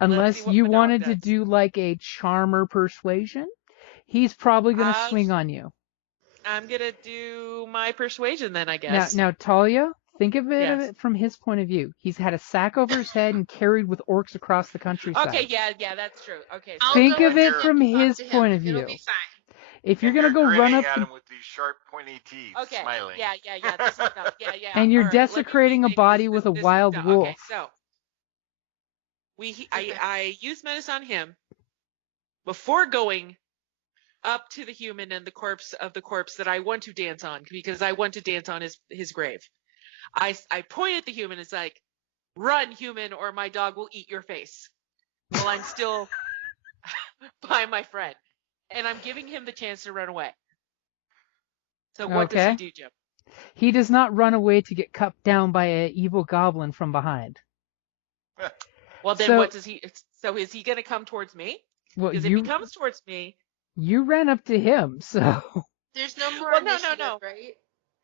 Unless you wanted to do like a charm or persuasion, he's probably gonna swing on you. I'm gonna do my persuasion then, I guess. Now, Talia, think of it from his point of view. He's had a sack over his head and carried with orcs across the countryside. Okay, yeah, that's true. Okay. So think of it from his point of view. It'll be fine. If you're gonna go run up at him with these sharp, pointy teeth, smiling. Yeah. This is enough. Yeah. And you're desecrating a body with a wild wolf. Okay, so I use medicine on him before going up to the human and the corpse that I want to dance on, because I want to dance on his grave. I point at the human. It's like, "Run, human, or my dog will eat your face." While I'm still by my friend, and I'm giving him the chance to run away. So what does he do, Jim? He does not run away to get cut down by an evil goblin from behind. Well, then what does he? So is he going to come towards me? Well, because if he comes towards me, you ran up to him, so. There's no more initiative, right?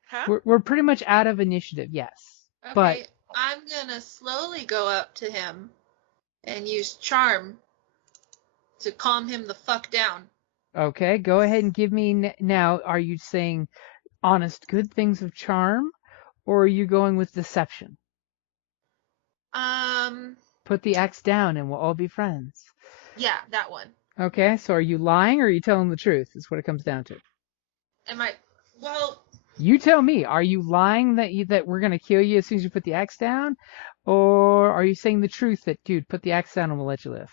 Huh? We're pretty much out of initiative, yes. Okay, but I'm gonna slowly go up to him and use charm to calm him the fuck down. Okay, go ahead and give me now. Are you saying honest, good things of charm, or are you going with deception? Put the axe down and we'll all be friends. Yeah, that one. Okay, so are you lying or are you telling the truth? Is what it comes down to. Well. You tell me. Are you lying that we're gonna kill you as soon as you put the axe down, or are you saying the truth that, dude, put the axe down and we'll let you live?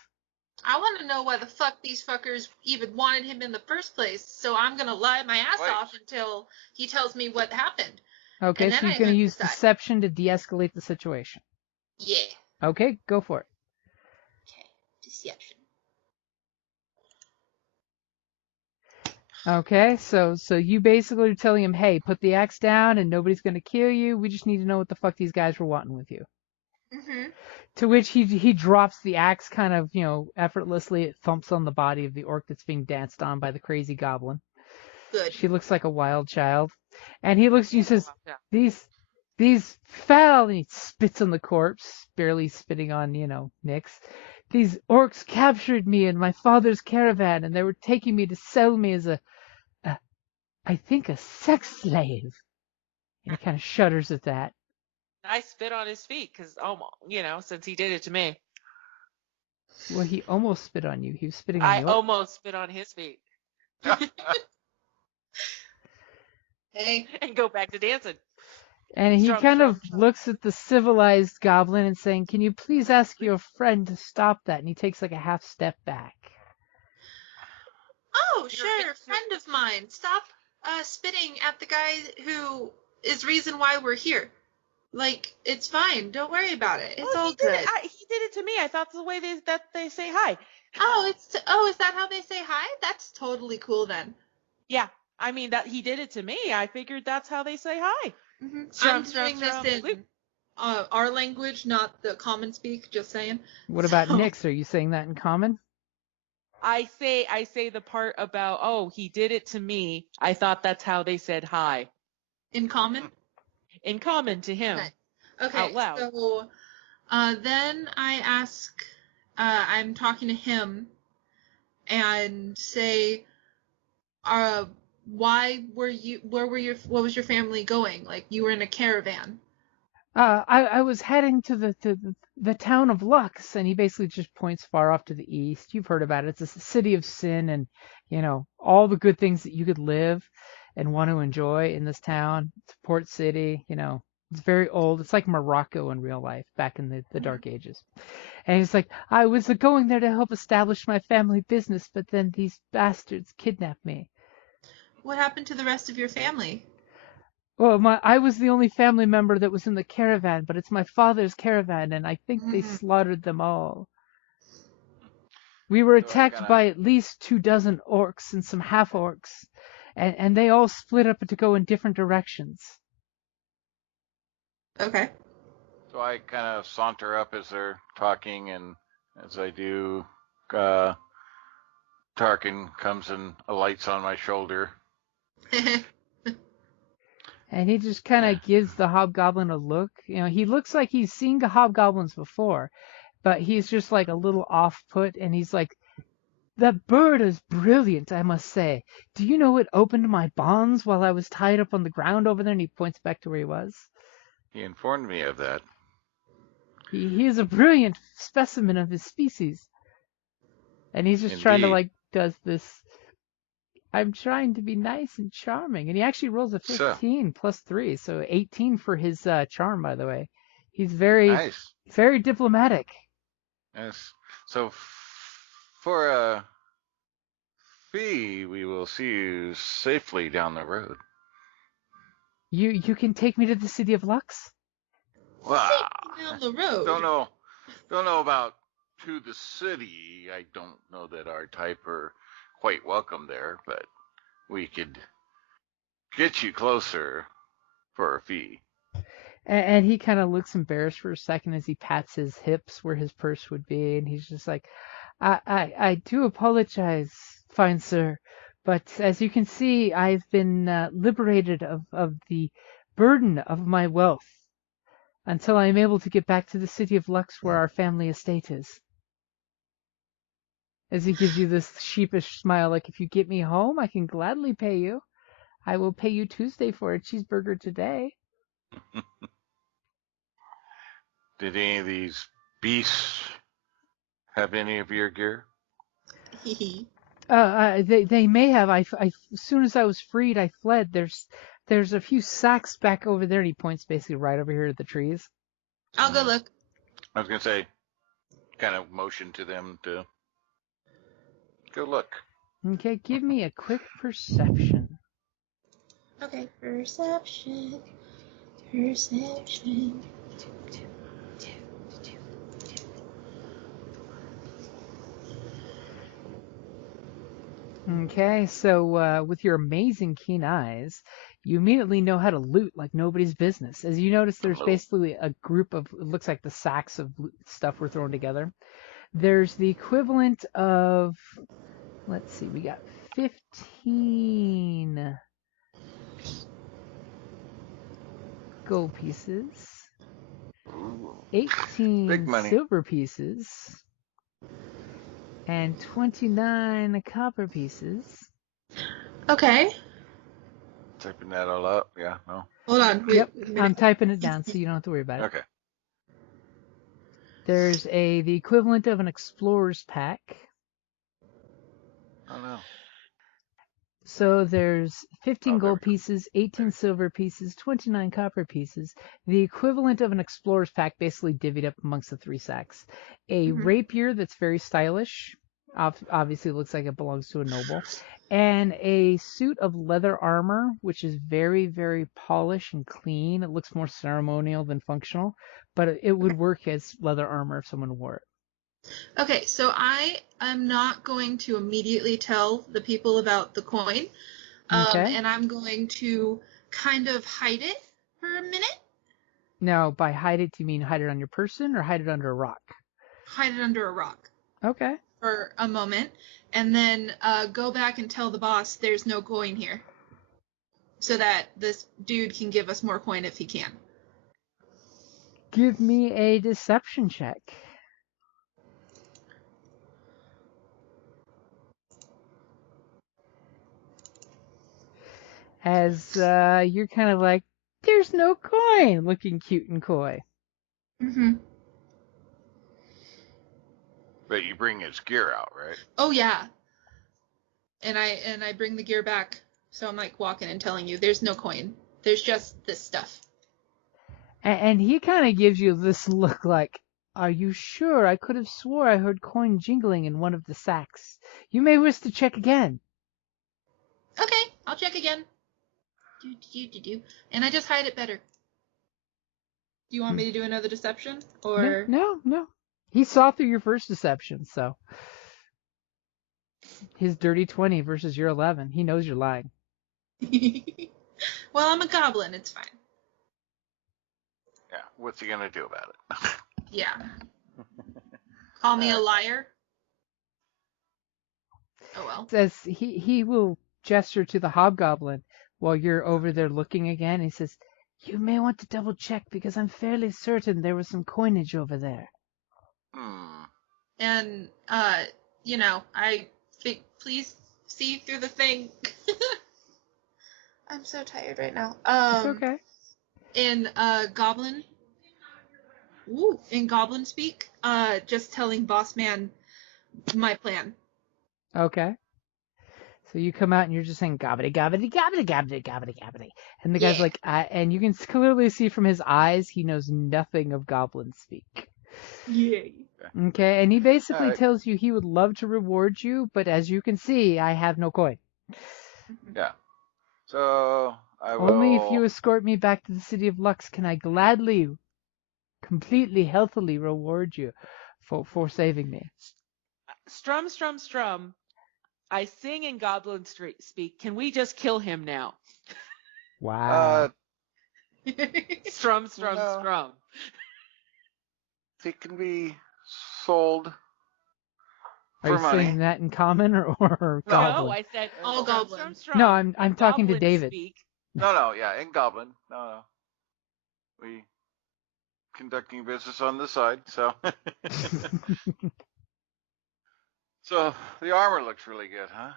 I want to know why the fuck these fuckers even wanted him in the first place, so I'm gonna lie my ass off until he tells me what happened. Okay, so you're gonna use deception to de-escalate the situation. Yeah. Okay, go for it. Okay, deception. Okay, so you basically are telling him, hey, put the axe down and nobody's gonna kill you. We just need to know what the fuck these guys were wanting with you. Mm-hmm. To which he drops the axe kind of, effortlessly. It thumps on the body of the orc that's being danced on by the crazy goblin. Good. She looks like a wild child. And he looks at you and says, these foul, and he spits on the corpse, barely spitting on, Nyx. These orcs captured me in my father's caravan, and they were taking me to sell me as I think a sex slave. And he kind of shudders at that. I spit on his feet because, since he did it to me. Well, he almost spit on you. He was spitting on I the orc. almost spit on his feet. Hey. And go back to dancing. And he kind of looks at the civilized goblin and saying, "Can you please ask your friend to stop that?" And he takes like a half step back. Oh, sure, friend of mine. Stop spitting at the guy who is reason why we're here. Like, it's fine. Don't worry about it. It's all good. He did it to me. I thought the way that they say hi. Is that how they say hi? That's totally cool then. Yeah, I mean that he did it to me. I figured that's how they say hi. Mm-hmm. I'm doing this in our language, not the common speak. Just saying. What about Nyx? Are you saying that in common? I say the part about he did it to me. I thought that's how they said hi. In common. In common to him. Okay. Out loud. So then I ask. I'm talking to him, and say, why were you? What was your family going? Like, you were in a caravan. I was heading to the town of Lux, and he basically just points far off to the east. You've heard about it. It's a city of sin, and all the good things that you could live and want to enjoy in this town. It's a port city. It's very old. It's like Morocco in real life, back in the Dark Ages. And he's like, I was going there to help establish my family business, but then these bastards kidnapped me. What happened to the rest of your family? Well, I was the only family member that was in the caravan, but it's my father's caravan, and I think they slaughtered them all. We were attacked by at least 24 orcs and some half-orcs, and they all split up to go in different directions. Okay. So I kind of saunter up as they're talking, and as I do, Tarkin comes and alights on my shoulder. And he just kind of gives the hobgoblin a look. He looks like he's seen hobgoblins before, but he's just like a little off-put, and he's like, that bird is brilliant, I must say. Do you know it opened my bonds while I was tied up on the ground over there? And he points back to where he was. He informed me of that. He is a brilliant specimen of his species. And he's just trying to, does this... I'm trying to be nice and charming. And he actually rolls a 15 plus 3, so 18 for his charm, by the way. He's very diplomatic. Yes. So for a fee, we will see you safely down the road. You can take me to the city of Lux? Wow. Down the road. Don't know about to the city. I don't know that our type are quite welcome there, but we could get you closer for a fee. And he kind of looks embarrassed for a second as he pats his hips where his purse would be, and he's just like, I do apologize, fine sir, but as you can see, I've been liberated of the burden of my wealth until I am able to get back to the city of Lux where our family estate is. As he gives you this sheepish smile, like, if you get me home, I can gladly pay you. I will pay you Tuesday for a cheeseburger today. Did any of these beasts have any of your gear? They may have. I as soon as I was freed, I fled. There's a few sacks back over there, and he points basically right over here at the trees. I'll go look. I was gonna say, kind of motion to them to go look. Okay, give me a quick perception. Okay, perception. Okay, so with your amazing keen eyes, you immediately know how to loot like nobody's business. As you notice, there's basically a group of, it looks like the sacks of stuff we're throwing together. There's the equivalent of, let's see, we got 15 gold pieces, Ooh, 18 big money. silver pieces, and 29 copper pieces. Okay. Typing that all up. Yeah, no. Hold on. Wait, Yep, a minute. I'm typing it down so you don't have to worry about it. Okay. There's the equivalent of an explorer's pack. Oh no. So there's 15 there we gold go. pieces, 18 silver pieces, 29 copper pieces. The equivalent of an explorer's pack, basically divvied up amongst the 3 sacks. A rapier that's very stylish. Obviously looks like it belongs to a noble. And a suit of leather armor, which is very, very polished and clean. It looks more ceremonial than functional, but it would work as leather armor if someone wore it. Okay, so I am not going to immediately tell the people about the coin, Okay. and I'm going to kind of hide it for a minute. Now, by hide it, do you mean hide it on your person or hide it under a rock? Hide it under a rock Okay. for a moment, and then go back and tell the boss there's no coin here, so that this dude can give us more coin if he can. Give me a deception check. As you're kind of like, there's no coin, looking cute and coy. Mm-hmm. But you bring his gear out, right? Oh yeah. And I bring the gear back, so I'm like walking and telling you there's no coin. There's just this stuff. And he kind of gives you this look like, are you sure? I could have swore I heard coin jingling in one of the sacks. You may wish to check again. Okay, I'll check again. Do. And I just hide it better. Do you want me to do another deception? Or No. He saw through your first deception, so. His dirty 20 versus your 11. He knows you're lying. Well, I'm a goblin. It's fine. Yeah. What's he gonna do about it? Yeah. Call me a liar? Oh well. Says he will gesture to the hobgoblin while you're over there looking again. He says, you may want to double check because I'm fairly certain there was some coinage over there. And, I think, please see through the thing. I'm so tired right now. It's okay. In Goblin speak, just telling Boss Man my plan. Okay. So you come out and you're just saying gobbity, gobbity, gobbity, gobbity, gobbity, gobbity. And the guy's like, and you can clearly see from his eyes, he knows nothing of goblin speak. Yay. Okay, and he basically tells you he would love to reward you, but as you can see, I have no coin. Yeah. So I will. Only if you escort me back to the city of Lux can I gladly, completely, healthily reward you for saving me. Strum. I sing in Goblin speak. Can we just kill him now? Wow. Strum. He can be sold Are you for money. saying that in common or goblin? No, I said all goblin. No, I'm talking to David. Speak. No, yeah, in Goblin. No. We conducting business on the side, so. So the armor looks really good, huh?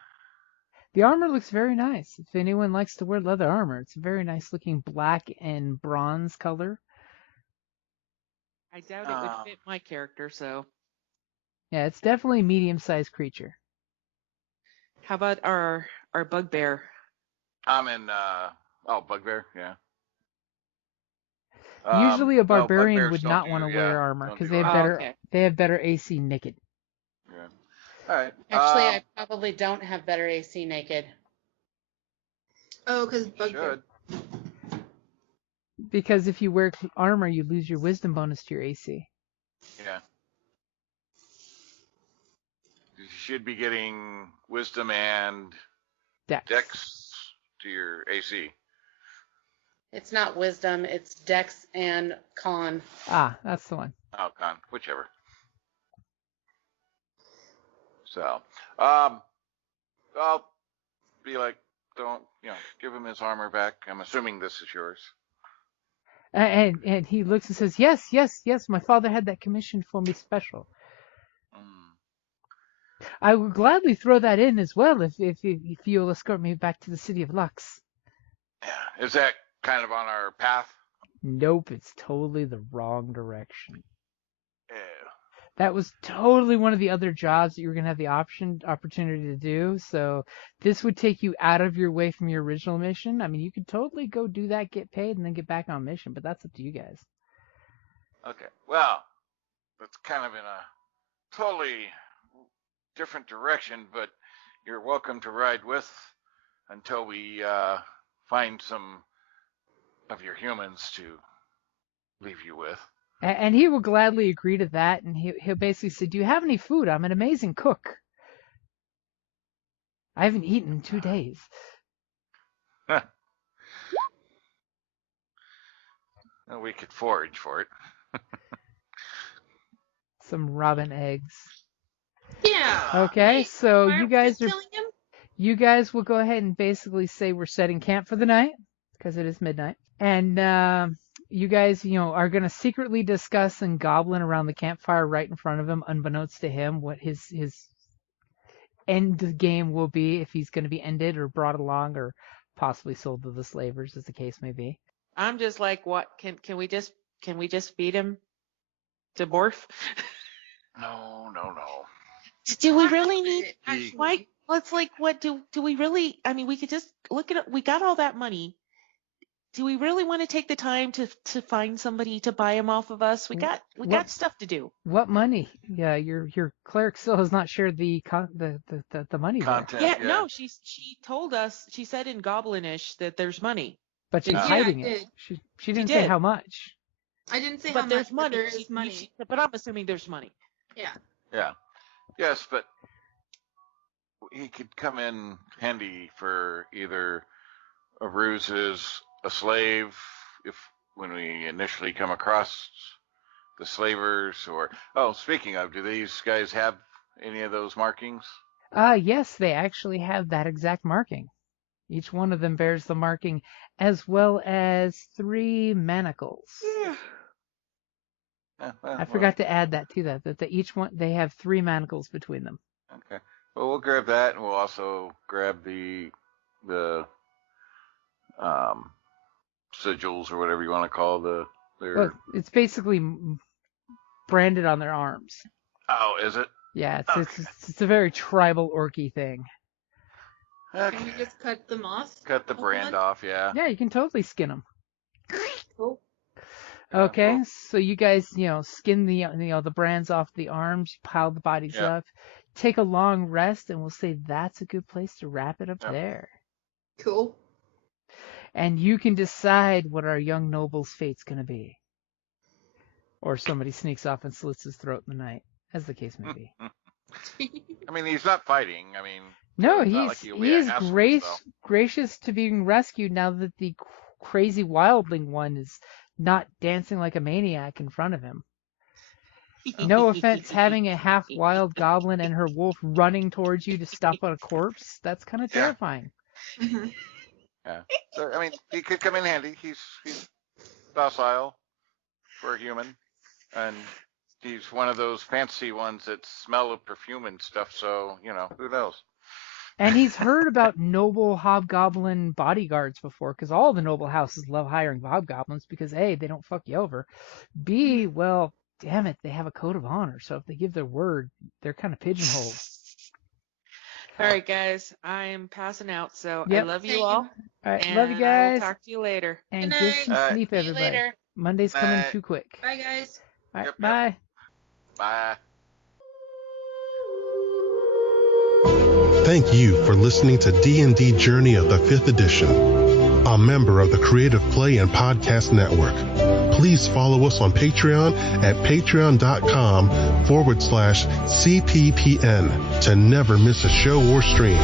The armor looks very nice. If anyone likes to wear leather armor, it's a very nice looking black and bronze color. I doubt it would fit my character, so. Yeah, it's definitely a medium-sized creature. How about our Bugbear? I'm in, Bugbear, yeah. Usually a barbarian Bugbears would don't not do- want to yeah, wear armor don't because do they have armor. better they have better AC naked. Yeah. All right. Actually, I probably don't have better AC naked. Oh, because Bugbear. Should. Because if you wear armor, you lose your wisdom bonus to your AC. Yeah. You should be getting wisdom and dex to your AC. It's not wisdom, it's dex and con. Ah, that's the one. Oh, con, whichever. So, well, be like, don't, give him his armor back. I'm assuming this is yours. And he looks and says, yes, my father had that commissioned for me special. I will gladly throw that in as well if you'll escort me back to the city of Lux. Yeah. Is that kind of on our path? Nope, it's totally the wrong direction. Yeah. That was totally one of the other jobs that you were going to have the opportunity to do. So this would take you out of your way from your original mission. I mean, you could totally go do that, get paid, and then get back on mission, but that's up to you guys. Okay. Well, that's kind of in a totally different direction, but you're welcome to ride with until we find some of your humans to leave you with. And he will gladly agree to that, and he'll basically say, do you have any food? I'm an amazing cook. I haven't eaten in 2 days. Well, we could forage for it. Some robin eggs. Yeah. Okay, Wait, so why you aren't we guys just are... killing him? You guys will go ahead and basically say we're setting camp for the night, because it is midnight. And you guys, are going to secretly discuss and goblin around the campfire right in front of him, unbeknownst to him, what his end game will be, if he's going to be ended or brought along or possibly sold to the slavers, as the case may be. I'm just like, what? Can we just feed him to Borf? No. Do we really need? Actually, Why? Let's like, what do we really? I mean, we could just look at it. We got all that money. Do we really want to take the time to find somebody to buy him off of us? We got stuff to do. What money? Yeah, your cleric still has not shared the money Content. there. Yeah, no, she told us. She said in Goblinish that there's money. But she's Yeah, hiding I it. did. She didn't say did. how much. I didn't say But how there's much, money. but there is money. But I'm assuming there's money. Yeah. Yeah. Yes, but he could come in handy for either a ruse as a slave, when we initially come across the slavers, or speaking of, do these guys have any of those markings? Yes, they actually have that exact marking. Each one of them bears the marking, as well as 3 manacles. I forgot to add that to that each one, they have 3 manacles between them. Okay. Well, we'll grab that, and we'll also grab the sigils, or whatever you want to call their. Well, it's basically branded on their arms. Oh, is it? Yeah, it's a very tribal orky thing. Okay. Can we just cut them off? Cut the brand off, yeah. Yeah, you can totally skin them. Cool. Okay, well, so you guys, skin the brands off the arms, pile the bodies up, take a long rest, and we'll say that's a good place to wrap it up there. Cool. And you can decide what our young noble's fate's going to be. Or somebody sneaks off and slits his throat in the night, as the case may be. I mean, he's not fighting. I mean, No, it's not he like he'll is be a hassle, gracious to being rescued now that the crazy wildling one is not dancing like a maniac in front of him. No offense, having a half-wild goblin and her wolf running towards you to stop on a corpse, that's kind of terrifying. Mhm. Yeah. So, I mean, he could come in handy. He's docile for a human, and he's one of those fancy ones that smell of perfume and stuff, so, who knows? And he's heard about noble hobgoblin bodyguards before, because all the noble houses love hiring hobgoblins, because A, they don't fuck you over. B, well, damn it, they have a code of honor, so if they give their word, they're kind of pigeonholed. All right, guys, I am passing out, so Yep. I love you all. All right, And love you I guys. will talk to you later. And Good get night. some sleep, See you everybody. later. Monday's coming Night. too quick. Bye, guys. All right, Yep, yep. bye. Bye. Thank you for listening to D&D Journey of the 5th Edition, a member of the Creative Play and Podcast Network. Please follow us on Patreon at patreon.com/CPPN to never miss a show or stream.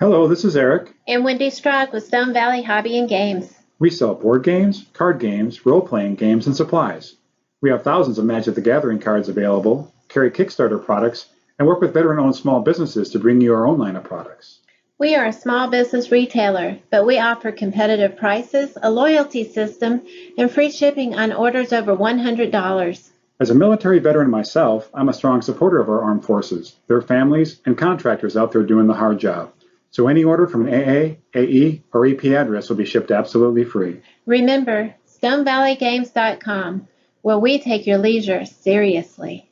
Hello, this is Eric. And Wendy Strog with Stone Valley Hobby and Games. We sell board games, card games, role-playing games, and supplies. We have thousands of Magic the Gathering cards available, carry Kickstarter products, and work with veteran-owned small businesses to bring you our own line of products. We are a small business retailer, but we offer competitive prices, a loyalty system, and free shipping on orders over $100. As a military veteran myself, I'm a strong supporter of our armed forces, their families, and contractors out there doing the hard job. So any order from an AA, AE, or EP address will be shipped absolutely free. Remember, StoneValleyGames.com, where we take your leisure seriously.